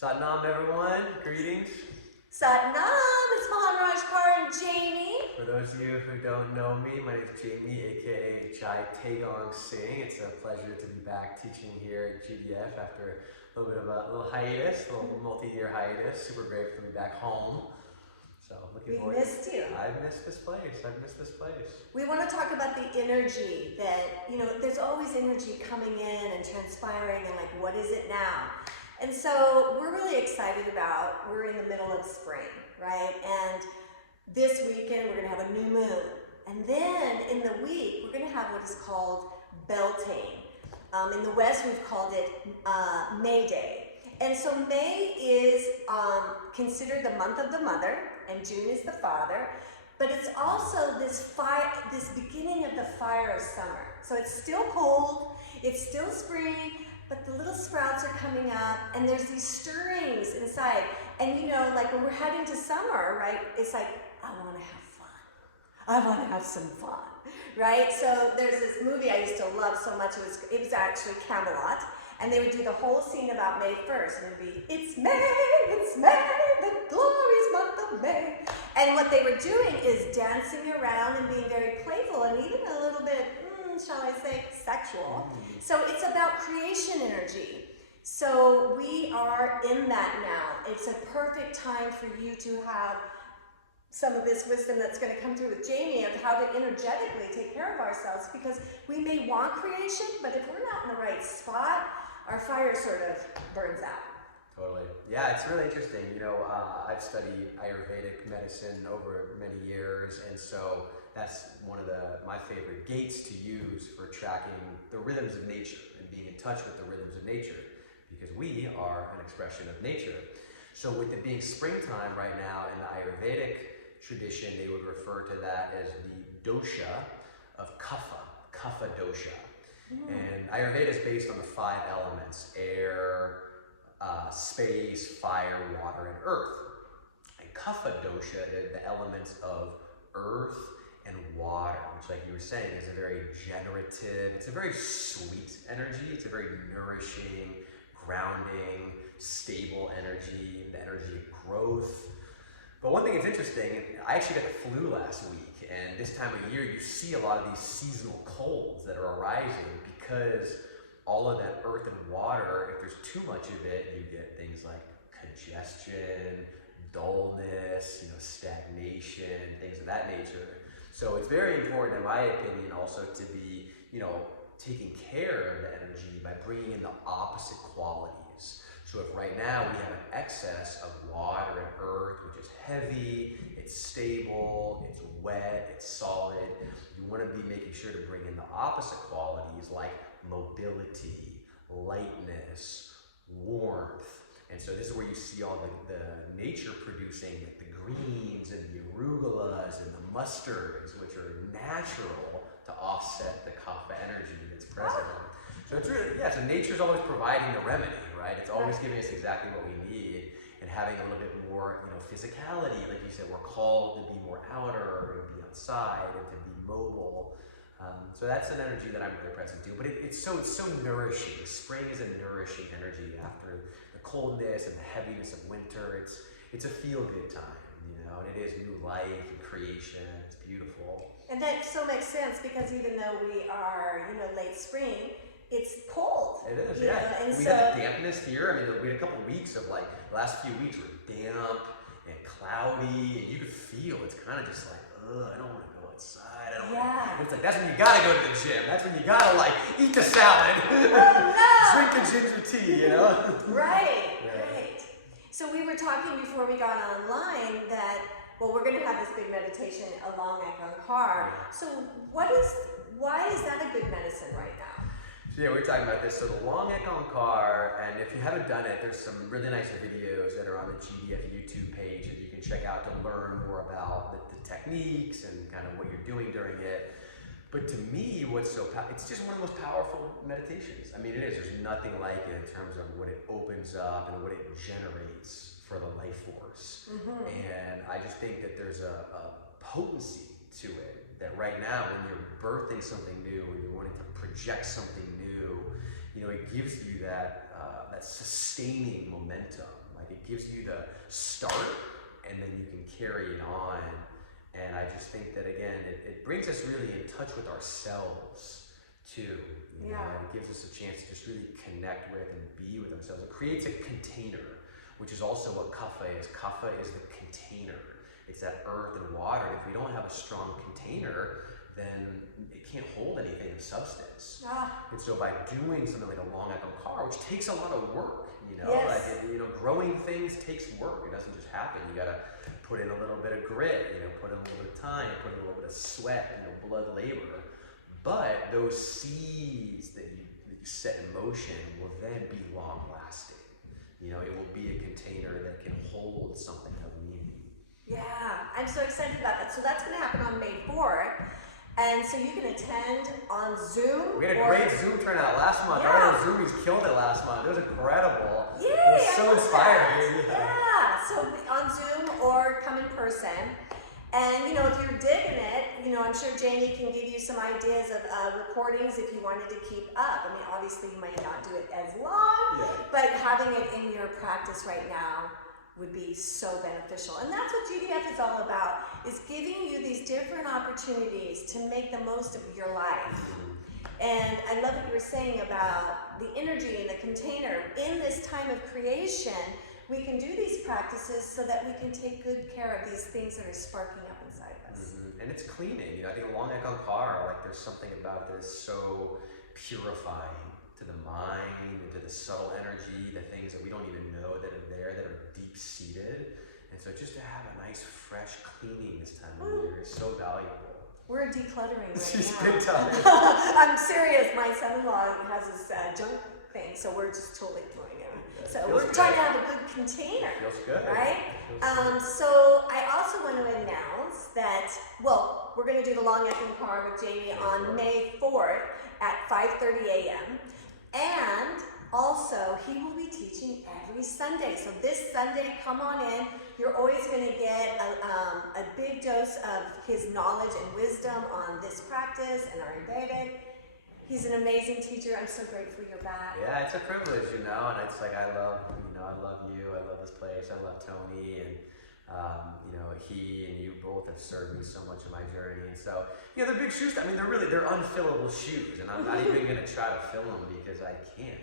Satnam, everyone. Greetings. Satnam, it's Maharaj Kaur and Jamie. For those of you who don't know me, my name is Jamie, aka Jai Taegong Singh. It's a pleasure to be back teaching here at GDF after a little bit of a little hiatus, a little multi-year hiatus. Super grateful to be back home. So looking forward. We missed you. I've missed this place. I've missed this place. We want to talk about the energy that, there's always energy coming in and transpiring and like, what is it now? And so we're really excited we're in the middle of spring, right? And this weekend we're going to have a new moon. And then in the week, we're going to have what is called beltane. In the West, we've called it May Day. And so May is considered the month of the mother, and June is the father. But it's also this beginning of the fire of summer. So it's still cold, it's still spring, but the little sprouts are coming up, and there's these stirrings inside. And like when we're heading to summer, right, it's like, I want to have fun. I want to have some fun, right? So there's this movie I used to love so much, it was actually Camelot, and they would do the whole scene about May 1st, and it would be, it's May, the glorious month of May. And what they were doing is dancing around and being very playful, and even a little bit, shall I say, sexual. So it's about creation energy. So we are in that now. It's a perfect time for you to have some of this wisdom that's going to come through with Jamie of how to energetically take care of ourselves, because we may want creation, but if we're not in the right spot, our fire sort of burns out. Totally. Yeah, it's really interesting. I've studied Ayurvedic medicine over many years, and so that's one of my favorite gates to use for tracking the rhythms of nature and being in touch with the rhythms of nature, because we are an expression of nature. So with it being springtime right now in the Ayurvedic tradition, they would refer to that as the dosha of kapha dosha. And Ayurveda is based on the 5 elements: air, space, fire, water, and earth. And kapha dosha is the elements of earth and water, which, like you were saying, is a very generative, it's a very sweet energy, it's a very nourishing, grounding, stable energy, the energy of growth. But one thing that's interesting, I actually got the flu last week, and this time of year you see a lot of these seasonal colds that are arising because all of that earth and water, if there's too much of it, you get things like congestion, dullness, stagnation, things of that nature. So it's very important, in my opinion, also to be, taking care of the energy by bringing in the opposite qualities. So if right now we have an excess of water and earth, which is heavy, it's stable, it's wet, it's solid, you want to be making sure to bring in the opposite qualities like mobility, lightness, warmth. And so this is where you see all the nature producing, like the greens and the arugulas and the mustards, which are natural to offset the kapha energy that's present. So it's really, so nature's always providing the remedy, right? It's always giving us exactly what we need, and having a little bit more, physicality. Like you said, we're called to be more outer and be outside and to be mobile. So that's an energy that I'm really present to. But it's so nourishing. Spring is a nourishing energy after the coldness and the heaviness of winter. It's a feel-good time, and it is new life and creation. It's beautiful. And that so makes sense, because even though we are, late spring, it's cold. It is, yeah. And we had the dampness here. We had a couple weeks of last few weeks were damp and cloudy, and you could feel it's kind of just like, I don't want to go outside. I don't want to. It's like, that's when you gotta go to the gym. That's when you gotta eat the salad. Oh no! Drink the ginger tea, Right. So we were talking before we got online that, we're going to have this big meditation along Ekankar. So why is that a good medicine right now? So yeah, we're talking about this. So the long Ekankar, and if you haven't done it, there's some really nice videos that are on the GDF YouTube page that you can check out to learn more about the techniques and kind of what you're doing during it. But to me, it's just one of the most powerful meditations. It is. There's nothing like it in terms of what it opens up and what it generates for the life force. And I just think that there's a potency to it that right now, when you're birthing something new, when you're wanting to project something new, it gives you that sustaining momentum. Like it gives you the start, and then you can carry it on. And I just think that again, it brings us really in touch with ourselves too. You know, it gives us a chance to just really connect with and be with ourselves. It creates a container, which is also what kapha is. Kapha is the container. It's that earth and water. And if we don't have a strong container, then it can't hold anything of substance. And so by doing something like a long car, which takes a lot of work, growing things takes work. It doesn't just happen. You gotta put in a little bit of grit, put in a little bit of time, put in a little bit of sweat, blood labor. But those seeds that you set in motion will then be long lasting. It will be a container that can hold something of meaning. Yeah, I'm so excited about that. So that's going to happen on May 4th. And so you can attend on Zoom. We had a great Zoom turnout last month. Our Zoomies killed it last month. It was incredible. Yay! It was so inspiring. Yeah, so on Zoom or come in person. And if you're digging it, I'm sure Jamie can give you some ideas of recordings if you wanted to keep up. I mean, obviously you might not do it as long, but having it in your practice right now would be so beneficial. And that's what GDF is all about, is giving you these different opportunities to make the most of your life. And I love what you were saying about the energy and the container. In this time of creation, we can do these practices so that we can take good care of these things that are sparking up inside of us. And it's cleaning. I think along car, like there's something about this so purifying to the mind and to the subtle energy, the things that we don't even know that are there, that are deep-seated. And so just to have a nice, fresh cleaning this time of year is so valuable. We're decluttering right She's now. big time. I'm serious. My son-in-law has this junk thing, so we're just totally throwing it. So we're trying to have a good container. Feels good. Right? So I also want to announce that, we're going to do the long car with Jamie on May 4th at 5:30 a.m. And also, he will be teaching every Sunday. So this Sunday, come on in. You're always going to get a big dose of his knowledge and wisdom on this practice and Ayurvedic. He's an amazing teacher. I'm so grateful you're back. Yeah, it's a privilege, and it's like I love you. I love this place. I love Tony, and he and you both have served me so much in my journey. And so, they're big shoes. I mean, they're unfillable shoes, and I'm not even going to try to fill them because I can't.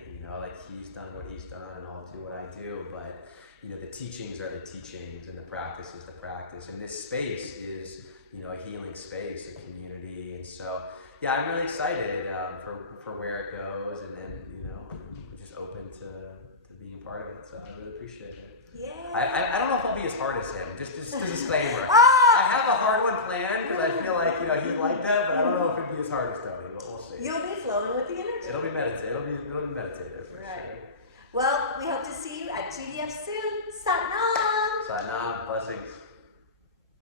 He's done what he's done, and I'll do what I do. But the teachings are the teachings, and the practice is the practice. And this space is a healing space, a community, and so. Yeah, I'm really excited for where it goes, and then I'm just open to being part of it. So I really appreciate it. Yeah. I don't know if I'll be as hard as him. Just a disclaimer. I have a hard one planned because I feel like he'd like that, but I don't know if it'd be as hard as Tony. But we'll see. You'll be flowing with the energy. It'll be meditative. It'll be meditative for sure. Well, we hope to see you at GDF soon. Sat Nam. Sat Nam. Blessings.